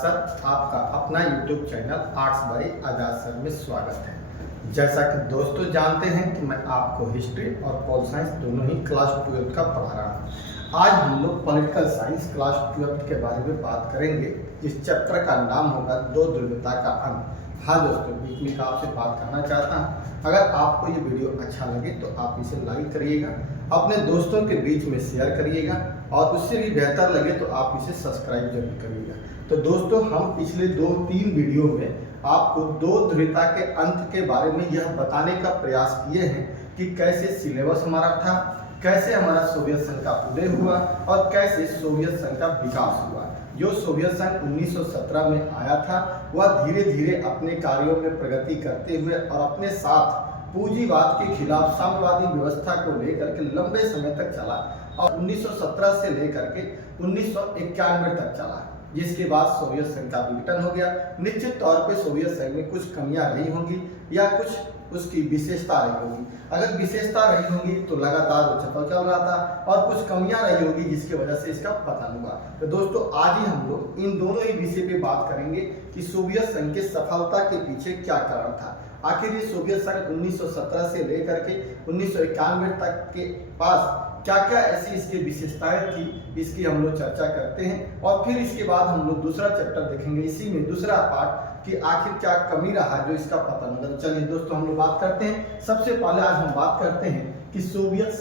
Sir, आपका अपना YouTube channel arts bye आजाद sir में स्वागत है। जैसा कि दोस्तों जानते हैं कि मैं आपको हिस्ट्री और पॉल साइंस दोनों ही क्लास 12 का पढ़ा रहा हूँ। आज हम लोग पॉलिटिकल साइंस क्लास 12 के बारे में बात करेंगे, जिस चैप्टर का नाम होगा दो ध्रुवीयता का अंत। हाँ दोस्तों, बीच में आपसे बात करना चाहता हूँ, अगर आपको ये वीडियो अच्छा लगे तो आप इसे लाइक करिएगा, अपने दोस्तों के बीच में शेयर करिएगा और उससे भी बेहतर लगे तो आप इसे सब्सक्राइब जरूर करिएगा। तो दोस्तों, हम पिछले 2-3 वीडियो में आपको दो ध्रुवीयता के अंत के बारे में यह बताने का प्रयास किए हैं कि कैसे सिलेबस हमारा था, कैसे हमारा सोवियत संघ का उदय हुआ और कैसे सोवियत संघ का विकास हुआ। जो सोवियत संघ 1917 में आया था वह धीरे धीरे अपने कार्यों में प्रगति करते हुए और अपने साथ पूंजीवाद के खिलाफ साम्यवादी व्यवस्था को लेकर के लंबे समय तक चला और 1917 से लेकर के 1991 तक चला, जिसके बाद सोवियत संघ का विघटन हो गया। निश्चित तौर पे सोवियत संघ में कुछ कमियां रही होंगी या कुछ उसकी विशेषता रही होगी। अगर विशेषता रही होंगी तो लगातार उच्चता चल रहा था और कुछ कमियां रही होगी जिसकी वजह से इसका पतन हुआ। तो दोस्तों, आज ही हम लोग इन दोनों ही विषय पे बात करेंगे कि सोवियत संघ की सफलता के पीछे क्या कारण था। आखिर ये सोवियत संघ 1917 से लेकर के 1991 तक के पास क्या क्या ऐसी इसकी विशेषताएं थी, इसकी हम लोग चर्चा करते हैं और फिर इसके बाद हम लोग दूसरा चैप्टर देखेंगे, इसी में दूसरा पार्ट कि आखिर क्या कमी रहा जो इसका पतन हुआ। चलिए दोस्तों, हम लोग बात करते हैं। सबसे पहले आज हम बात करते हैं कि सोवियत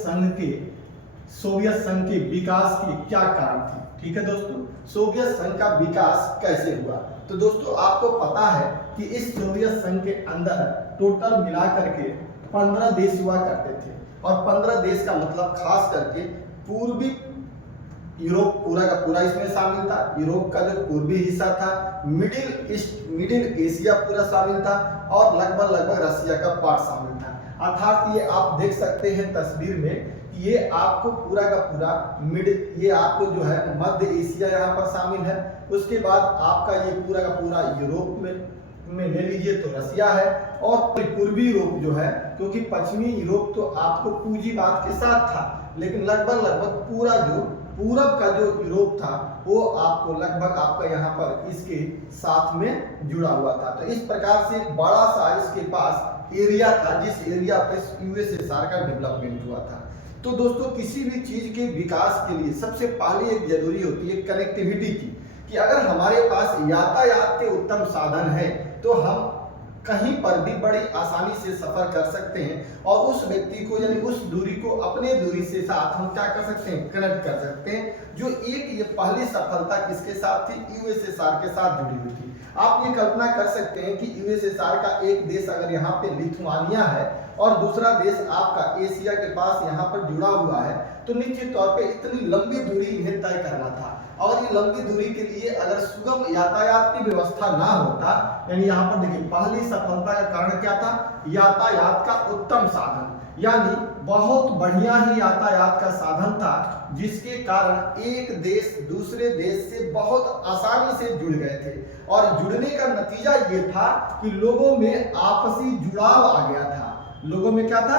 संघ के विकास की क्या कारण थी। ठीक है दोस्तों, सोवियत संघ का विकास कैसे हुआ। तो दोस्तों, आपको पता है कि इस सोवियत संघ के अंदर टोटल मिला करके 15 देश हुआ करते थे और 15 देश का मतलब खास करके पूर्वी यूरोप पूरा का पूरा इसमें शामिल था। यूरोप का जो पूर्वी हिस्सा था, मिडिल एशिया पूरा शामिल था और लगभग रसिया का पार्ट शामिल था। अर्थात ये आप देख सकते हैं तस्वीर में, ये आपको पूरा का पूरा ये आपको जो है मध्य एशिया यहाँ पर शामिल है। उसके बाद आपका ये पूरा का पूरा यूरोप में ले लीजिए तो रसिया है और पूर्वी यूरोप जो है, क्योंकि पश्चिमी यूरोप तो आपको पूंजीवाद के साथ था, लेकिन लगभग पूरा जो पूरब का जो यूरोप था वो आपको लगभग आपका यहाँ पर इसके साथ में जुड़ा हुआ था। तो इस प्रकार से बड़ा सा इसके पास एरिया था, जिस एरिया पे यूएसएसआर का डेवलपमेंट हुआ था। तो दोस्तों, किसी भी चीज के विकास के लिए सबसे पहले एक जरूरी होती है कनेक्टिविटी की, कि अगर हमारे पास यातायात के उत्तम साधन है तो हम कहीं पर भी बड़ी आसानी से सफर कर सकते हैं और उस व्यक्ति को यानी उस दूरी को अपने दूरी से साथ हम क्या कर सकते हैं, कनेक्ट कर सकते हैं। जो एक ये पहली सफलता किसके साथ थी, यूएसएसआर के साथ जुड़ी हुई थी। आप ये कल्पना कर सकते हैं कि यूएसएसआर का एक देश अगर यहाँ पे लिथुआनिया है और दूसरा देश आपका एशिया के पास यहाँ पर जुड़ा हुआ है, तो निश्चित तौर पे इतनी लंबी दूरी इन्हें तय करना था और ये लंबी दूरी के लिए अगर सुगम यातायात की व्यवस्था ना होता, यानी यहाँ पर देखिए पहली सफलता का कारण क्या था, यातायात का उत्तम साधन, यानी बहुत बढ़िया ही यातायात का साधन था, जिसके कारण एक देश दूसरे देश से बहुत आसानी से जुड़ गए थे और जुड़ने का नतीजा ये था कि लोगों में आपसी जुड़ाव आ गया था। लोगों में क्या था,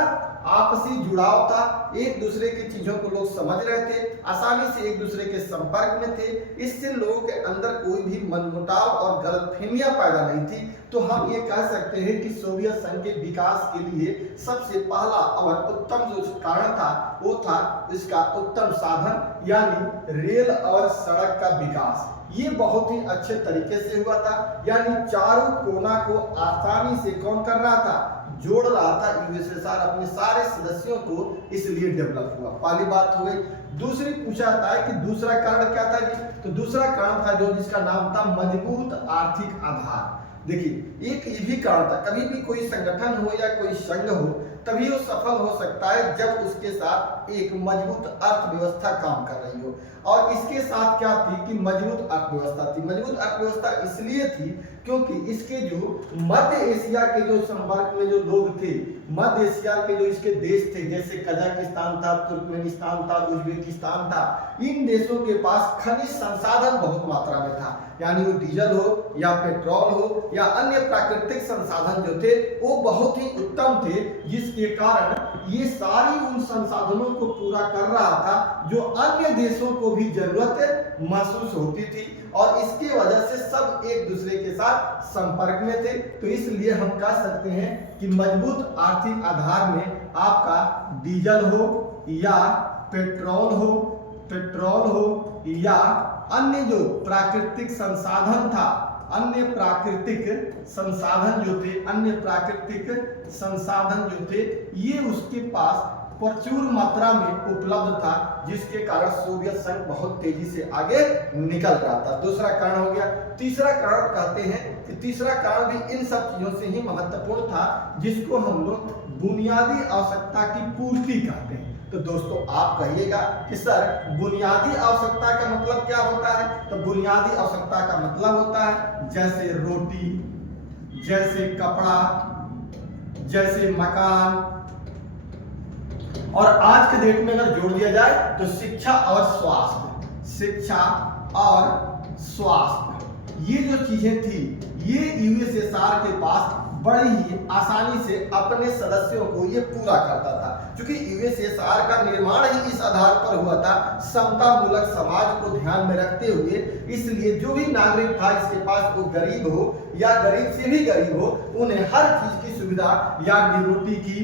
आपसी जुड़ाव था, एक दूसरे की चीजों को लोग समझ रहे थे, आसानी से एक दूसरे के संपर्क में थे। इससे लोगों के अंदर कोई भी मनमुटाव और गलतफहमियां पैदा नहीं थी। तो हम ये कह सकते हैं कि सोवियत संघ के विकास के लिए सबसे पहला और उत्तम जो कारण था वो था इसका उत्तम साधन, यानी रेल और सड़क का विकास। ये बहुत ही अच्छे तरीके से हुआ था, यानी चारों कोना को आसानी से कौन कर रहा था, जोड़ रहा था। यूएसएसआर अपने सारे सदस्यों को इसलिए डेवलप हुआ। पहली बात हो गई। दूसरी पूछा जाता है कि दूसरा कारण क्या था जी, तो दूसरा कारण था जो जिसका नाम था मजबूत आर्थिक आधार। देखिए, एक ये भी कारण था, कभी भी कोई संगठन हो या कोई संघ हो तभी वो सफल हो सकता है जब उसके साथ एक मजबूत अर्थव्यवस्था काम कर रही हो। और इसके साथ क्या थी कि मजबूत अर्थव्यवस्था थी। मजबूत अर्थव्यवस्था इसलिए थी क्योंकि इसके जो मध्य एशिया के जो संपर्क में जो लोग थे, मध्य एशिया के जो इसके देश थे, जैसे कजाकिस्तान था, तुर्कमेनिस्तान था, उज्बेकिस्तान था, इन देशों के पास खनिज संसाधन बहुत मात्रा में था। यानी वो डीजल हो या पेट्रोल हो या अन्य प्राकृतिक संसाधन जो थे वो बहुत ही उत्तम थे, जिसके कारण ये सारी उन संसाधनों को पूरा कर रहा था जो अन्य देशों को भी जरूरत महसूस होती थी, और इसकी वजह से सब एक दूसरे के साथ संपर्क में थे। तो इसलिए हम कह सकते हैं कि मजबूत आर्थिक आधार में आपका डीजल हो या पेट्रोल हो या अन्य जो प्राकृतिक संसाधन था, अन्य प्राकृतिक संसाधन जो थे ये उसके पास प्रचुर मात्रा में उपलब्ध था, जिसके कारण सोवियत संघ बहुत तेजी से आगे निकल रहा था। दूसरा कारण हो गया। तीसरा कारण कहते हैं कि तीसरा कारण भी इन सब चीजों से ही महत्वपूर्ण था, जिसको हम लोग बुनियादी आवश्यकता की पूर्ति कहते हैं। तो दोस्तों आप कहिएगा कि सर बुनियादी आवश्यकता का मतलब क्या होता है? तो बुनियादी आवश्यकता का मतलब होता है जैसे रोटी, जैसे कपड़ा, जैसे मकान, और आज के डेट में अगर जोड़ दिया जाए तो शिक्षा और स्वास्थ्य, ये जो चीजें थी ये यूएसएसआर के पास बड़ी ही आसानी से अपने सदस्यों को ये पूरा करता था, क्योंकि यूएसएसआर का निर्माण ही इस आधार पर हुआ था समतामूलक समाज को ध्यान में रखते हुए। इसलिए जो भी नागरिक था इसके पास, वो गरीब हो या गरीब से भी गरीब हो, उन्हें हर चीज की सुविधा, यानी रोटी की,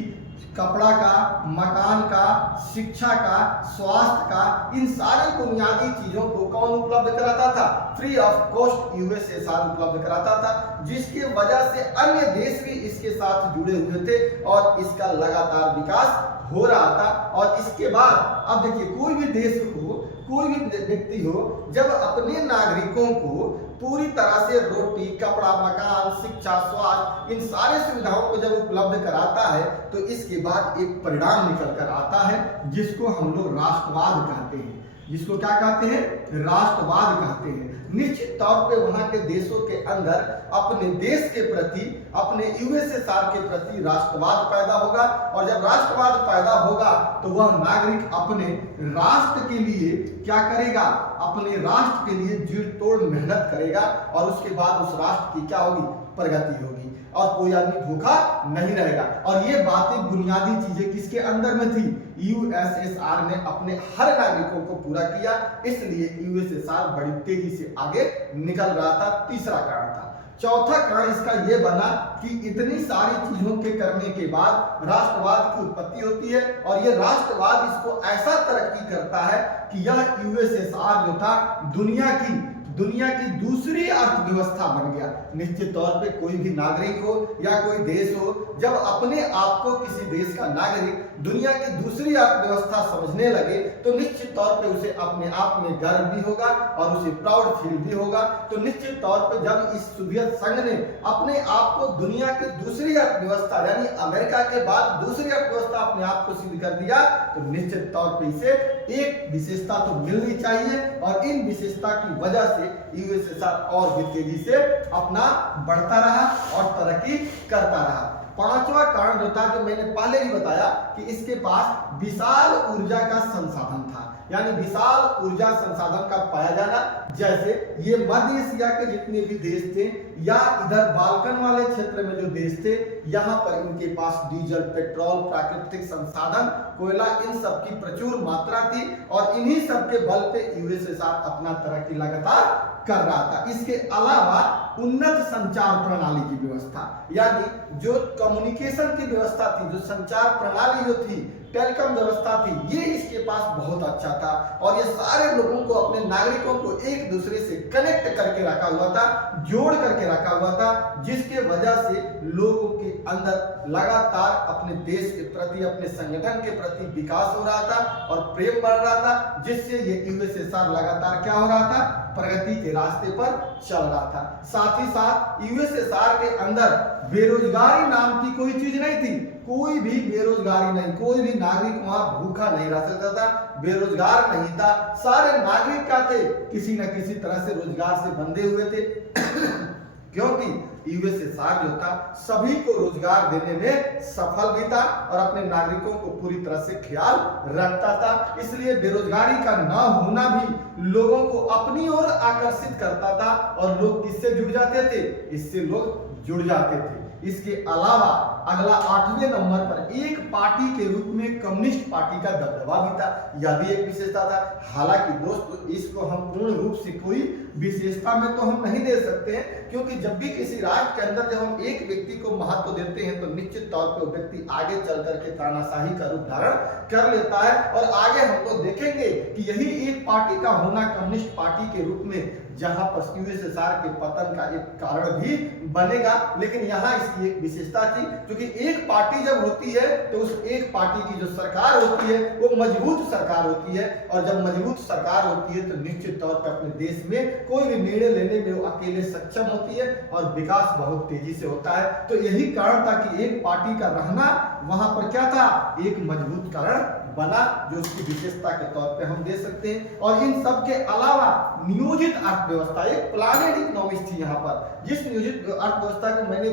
कपड़ा का, मकान का, शिक्षा का, स्वास्थ्य का, इन सारी बुनियादी चीजों को कौन उपलब्ध कराता था? फ्री ऑफ कॉस्ट यूएसएसआर उपलब्ध कराता था, जिसकी वजह से अन्य देश भी इसके साथ जुड़े हुए थे और इसका लगातार विकास हो रहा था। और इसके बाद अब देखिए, कोई भी देश हो, कोई भी व्यक्ति हो, जब अपने नागरिकों को पूरी तरह से रोटी, कपड़ा, मकान, शिक्षा, स्वास्थ्य, इन सारे सुविधाओं को जब उपलब्ध कराता है तो इसके बाद एक परिणाम निकल कर आता है, जिसको हम लोग राष्ट्रवाद कहते हैं। जिसको क्या कहते हैं? राष्ट्रवाद कहते हैं। निश्चित तौर पे वहां के देशों के अंदर अपने देश के प्रति, अपने यूएसएसआर के प्रति राष्ट्रवाद पैदा होगा, और जब राष्ट्रवाद पैदा होगा तो वह नागरिक अपने राष्ट्र के लिए क्या करेगा? अपने राष्ट्र के लिए जीड़ तोड़ मेहनत करेगा, और उसके बाद उस राष्ट्र की क्या होगी? प्रगति होगी, और कोई आदमी भूखा नहीं रहेगा। और ये बातें, बुनियादी चीजें किसके अंदर में थी? यूएसएसआर ने अपने हर नागरिकों को पूरा किया, इसलिए यूएसएसआर बड़ी तेजी से आगे निकल रहा था। तीसरा कारण था। चौथा कारण इसका यह बना कि इतनी सारी चीजों के करने के बाद राष्ट्रवाद की उत्पत्ति होती है, और यह राष्ट्रवाद इसको ऐसा तरक्की करता है कि यह यूएसएसआर जो था दुनिया की दूसरी अर्थव्यवस्था बन गया। निश्चित तौर पे कोई भी नागरिक हो या कोई देश हो, जब अपने आप को किसी देश का नागरिक दुनिया की दूसरी अर्थव्यवस्था समझने लगे तो निश्चित तौर पे उसे अपने आप में गर्व भी होगा और उसे प्राउड फील भी होगा। तो निश्चित तौर पे जब इस सोवियत संघ ने अपने आप को दुनिया की दूसरी अर्थव्यवस्था, यानी अमेरिका के बाद दूसरी अर्थव्यवस्था अपने आप को सिद्ध कर दिया, तो निश्चित तौर पे इसे एक विशेषता तो मिलनी चाहिए, और इन विशेषता की वजह से यूएसएसआर और भी तेजी से अपना बढ़ता रहा और तरक्की करता रहा। पांचवा कारण जो था, जो मैंने पहले ही बताया कि इसके पास विशाल ऊर्जा का संसाधन था, यानी विशाल ऊर्जा संसाधन का पाया जाना। जैसे ये मध्य एशिया के जितने भी देश थे या इधर बाल्कन वाले क्षेत्र में जो देश थे, यहाँ पर इनके पास डीजल, पेट्रोल, प्राकृतिक संसाधन, कोयला, इन सब की प्रचुर मात्रा थी, और इन्हीं सब के बल पे यूएसएसआर अपना तरक्की लगातार कर रहा था। इसके अलावा उन्नत संचार प्रणाली की व्यवस्था, यानी जो कम्युनिकेशन की व्यवस्था थी, जो संचार प्रणाली जो थी, टेलीकॉम व्यवस्था थी, ये इसके पास बहुत अच्छा था, और ये सारे लोगों को, अपने नागरिकों को एक दूसरे से कनेक्ट करके रखा हुआ था, जोड़ करके रखा हुआ था, जिसके वजह से लोगों के अंदर लगातार अपने देश के प्रति, अपने संगठन के प्रति विकास हो रहा था और प्रेम बढ़ रहा था, जिससे ये यूएसएसआर लगातार क्या हो रहा था? प्रगति के रास्ते पर चल रहा था। साथ ही साथ यूएसएसआर के अंदर बेरोजगारी नाम की कोई चीज नहीं थी, कोई भी बेरोजगारी नहीं, कोई भी नागरिक वहां भूखा नहीं रह सकता था, बेरोजगार नहीं था। सारे नागरिक क्या थे? किसी न किसी तरह से रोजगार से बंधे हुए थे क्योंकि यूएसएसआर जो था सभी को रोजगार देने में सफल भी था और अपने नागरिकों को पूरी तरह से ख्याल रखता था। इसलिए बेरोजगारी का न होना भी लोगों को अपनी ओर आकर्षित करता था और लोग किससे जुड़ जाते थे, इससे लोग जुड़ जाते थे। इसके अलावा अगला 8वें नंबर पर एक पार्टी के रूप में कम्युनिस्ट पार्टी का दबदबा भी था, यह भी एक विशेषता था। हालांकि दोस्तों इसको हम पूर्ण रूप से कोई विशेषता में तो हम नहीं दे सकते हैं, क्योंकि जब भी किसी राष्ट्र के अंदर जब हम एक व्यक्ति को महत्व देते हैं तो निश्चित तौर पर वो व्यक्ति आगे चल करके तानाशाही का रूप धारण कर लेता है। और आगे हम लोग देखेंगे कि यही एक पार्टी का होना कम्युनिस्ट पार्टी के रूप में जहां पर यूएसएसआर के पतन का एक कारण भी बनेगा। लेकिन यहाँ इसकी एक विशेषता थी, क्योंकि एक पार्टी जब होती है तो उस एक पार्टी की जो सरकार होती है वो मजबूत सरकार होती है, और जब मजबूत सरकार होती है तो निश्चित तौर पर अपने देश में कोई भी निर्णय लेने में वो अकेले सक्षम होती है और विकास बहुत तेजी से होता है। तो यही कारण था कि एक पार्टी का रहना वहां पर क्या था, एक मजबूत कारण बना, जो उसकी विशेषता के तौर पे हम दे सकते हैं। और इन सब के अलावा नियोजित अर्थव्यवस्था, एक प्लानेड इकोनॉमिक्स थी यहाँ पर, जिस नियोजित अर्थव्यवस्था को मैंने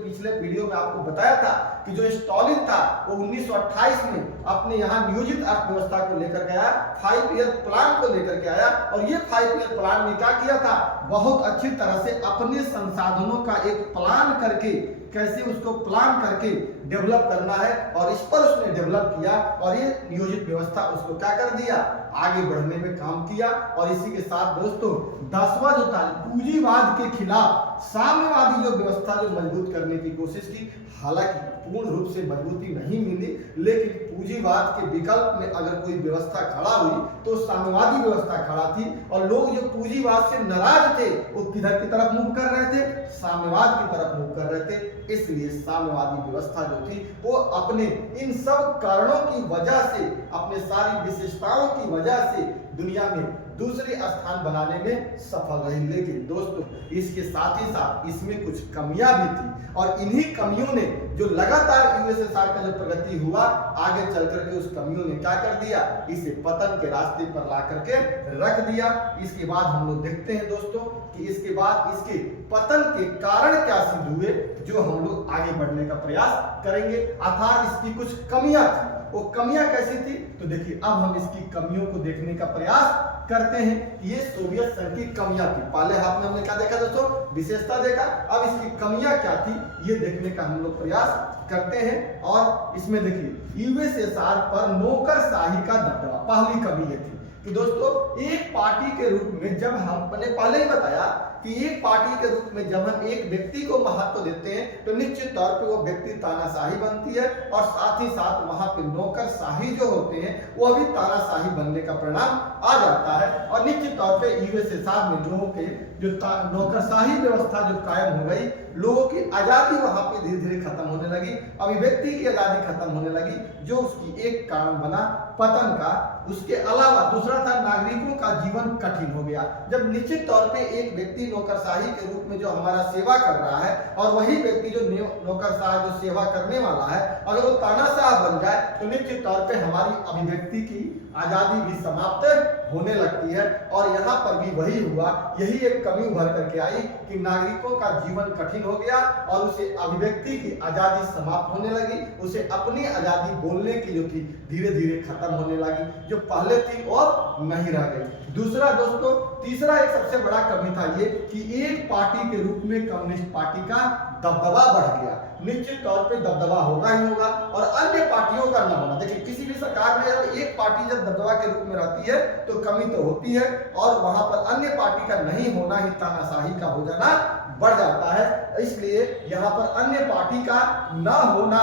पिछले वीडियो में आपको बताया था कि जो स्टॉलिन था वो 1928 में अपने यहाँ नियोजित अर्थव्यवस्था को लेकर गया, 5 ईयर प्लान को लेकर के आया। और ये 5 ईयर प्लान में क्या किया था, बहुत अच्छी तरह से अपने संसाधनों का एक प्लान करके, कैसे उसको प्लान करके डेवलप करना है, और इस पर उसने डेवलप किया और ये नियोजित व्यवस्था उसको क्या कर दिया, आगे बढ़ने में काम किया। और इसी के साथ दोस्तों 10वां जो था, पूंजीवाद के खिलाफ साम्यवादी जो व्यवस्था जो मजबूत करने की कोशिश की। हालांकि पूर्ण रूप से मजबूती नहीं मिली, लेकिन पूंजीवाद के विकल्प में अगर कोई व्यवस्था खड़ा हुई तो साम्यवादी व्यवस्था खड़ा थी। और लोग जो पूंजीवाद से नाराज थे वो किधर की तरफ मुंह कर रहे थे, साम्यवाद की तरफ मुंह कर रहे थे। इसलिए साम्यवादी व्यवस्था जो थी वो अपने इन सब कारणों की वजह से, अपने सारी विशेषताओं की वजह से दुनिया में दूसरे स्थान बनाने में सफल रही। लेकिन दोस्तों इसके साथ ही साथ इसमें कुछ कमियां भी थी, और इन्हीं कमियों ने जो लगातार यूएसएसआर का जो प्रगति हुआ, आगे चल करके उस कमियों ने क्या कर दिया, इसे पतन के रास्ते पर ला करके रख दिया। इसके बाद हम लोग देखते हैं दोस्तों कि इसके बाद इसके पतन के कारण क्या सिद्ध हुए, जो हम लोग आगे बढ़ने का प्रयास करेंगे। अर्थात इसकी कुछ कमियां थी, वो कमियां कैसी थी, तो देखिए अब हम इसकी कमियों को देखने का प्रयास करते हैं। ये सोवियत संघ की कमियां थी। पहले हाथ में हमने क्या देखा दोस्तों, विशेषता देखा। अब इसकी कमियां क्या थी ये देखने का हम लोग प्रयास करते हैं। और इसमें देखिए यूएसएसआर पर नौकरशाही का दबदबा, पहली कमी ये थी कि दोस्तों एक पार्टी के रूप में, जब हमने पहले ही बताया कि एक पार्टी के रूप में जब हम एक व्यक्ति को महत्व देते हैं तो निश्चित तौर पे वो व्यक्ति तानाशाही बनती है, और साथ ही साथ वहां पे नौकरशाही जो होते हैं वो भी तानाशाही बनने का परिणाम आ जाता है। और निश्चित तौर पे यूएसएसआर में लोगों के जो नौकरशाही व्यवस्था जो कायम हो गई, लोगों की आजादी वहां पे धीरे धीरे खत्म होने लगी, अभिव्यक्ति की आजादी खत्म होने लगी, जो उसकी एक कारण बना पतन का। उसके अलावा दूसरा था नागरिकों का जीवन कठिन हो गया। जब निश्चित तौर पे एक व्यक्ति नौकरशाही के रूप में जो हमारा सेवा कर रहा है, और वही व्यक्ति जो नौकरशाह जो सेवा करने वाला है, अगर वो तानाशाह बन जाए तो निश्चित तौर पे हमारी अभिव्यक्ति की आजादी भी समाप्त होने लगती है। और यहाँ पर भी वही हुआ, यही एक कमी उभर करके आई कि नागरिकों का जीवन कठिन हो गया और उसे अभिव्यक्ति की आजादी समाप्त होने लगी, उसे अपनी आजादी बोलने की जो थी धीरे धीरे खत्म होने लगी, जो पहले थी और नहीं रह गई। दूसरा दोस्तों, तीसरा एक सबसे बड़ा कमी था ये कि एक पार्टी के रूप में कम्युनिस्ट पार्टी का दबदबा बढ़ गया। निश्चित तौर पे दबदबा होगा ही होगा, और अन्य पार्टियों का न होना। देखिए किसी भी सरकार में जब एक पार्टी जब दबदबा के रूप में रहती है तो कमी तो होती है, और वहां पर अन्य पार्टी का नहीं होना ही तानाशाही का हो जाना बढ़ जाता है। इसलिए यहाँ पर अन्य पार्टी का न होना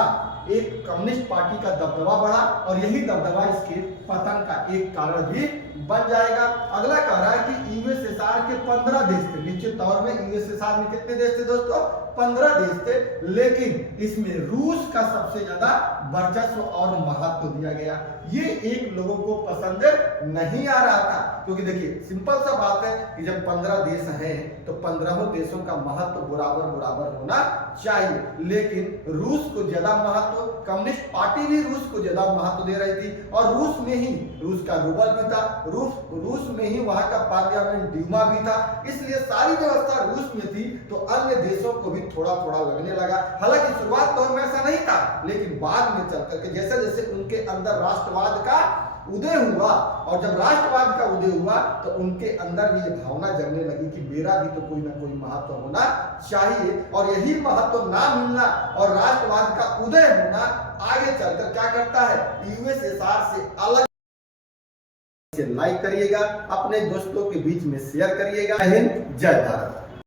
एक कम्युनिस्ट पार्टी का दबदबा बढ़ा, और यही दबदबा इसके पतन का एक कारण भी बन जाएगा। अगला कह रहा है कि यूएसएसआर के 15 देश थे। निश्चित तौर में यूएसएसआर में कितने देश थे दोस्तों, 15 देश थे, लेकिन इसमें रूस का सबसे ज्यादा वर्चस्व और महत्व दिया गया। ये एक लोगों को पसंद नहीं आ रहा था, क्योंकि देखिए सिंपल सा बात है कि जब 15 देश हैं तो 15 देशों का महत्व बराबर बराबर होना चाहिए। लेकिन रूस को ज्यादा महत्व, कम्युनिस्ट पार्टी भी रूस को ज्यादा महत्व दे रही थी, और रूस में ही रूस का रूबल भी था, रूस में ही वहां का पार्लियामेंट ड्यूमा भी था, इसलिए सारी व्यवस्था रूस में थी, तो अन्य देशों को भी थोड़ा थोड़ा लगने लगा। हालांकि शुरुआत दौर में ऐसा नहीं था, लेकिन बाद में चल करके जैसे जैसे उनके अंदर राष्ट्रवाद का उदय हुआ, और जब राष्ट्रवाद का उदय हुआ तो उनके अंदर भी ये भावना जगने लगी कि मेरा भी तो कोई ना कोई महत्व होना चाहिए, और यही महत्व ना मिलना और राष्ट्रवाद का उदय होना आगे चलकर क्या करता है, यूएसएसआर से अलग। लाइक करिएगा, अपने दोस्तों के बीच में शेयर करिएगा। जय हिंद, जय भारत।